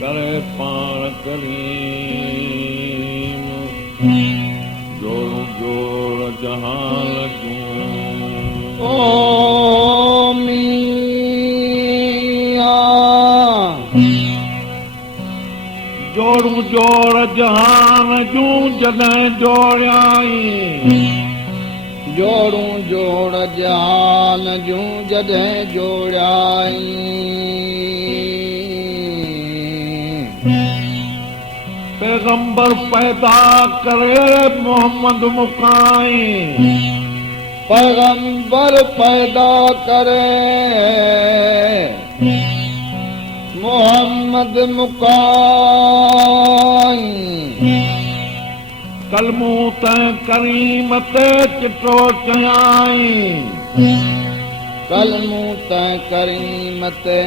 करे पाण करीम जोड़ जोड़ जहान जूं ओ मियां जोड़ जोड़ जहान जूं जॾहिं जोड़ियाई जोड़ूं जोड़ जहान जूं जॾहिं जोड़ियाई पैगंबर पैदा करे मोहम्मद मुकाई पैगंबर पैदा करे मोहम्मद मुकाई कलमू तैं करीम ते चिटो चयाई कलमू तैं करीम ते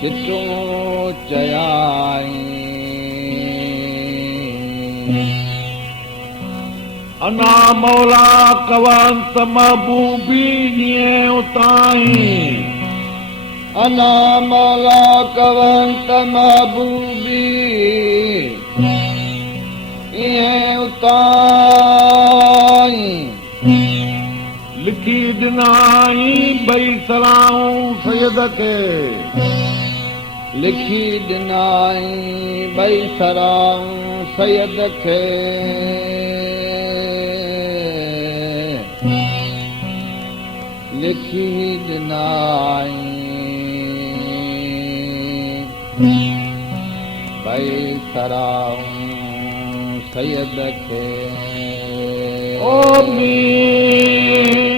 चिटो चयाई अना मौला कवंत महबूबी जीअं उताई अना मौला कवंत महबूबी ईअं उताई लिखी ॾिनाई ॿई सराऊं सैयद खे लिखी ॾिनाई ॿई सराऊं सैयद खे लिखी ॾिनाई ॿई सराऊं सैयद खे ओ मीर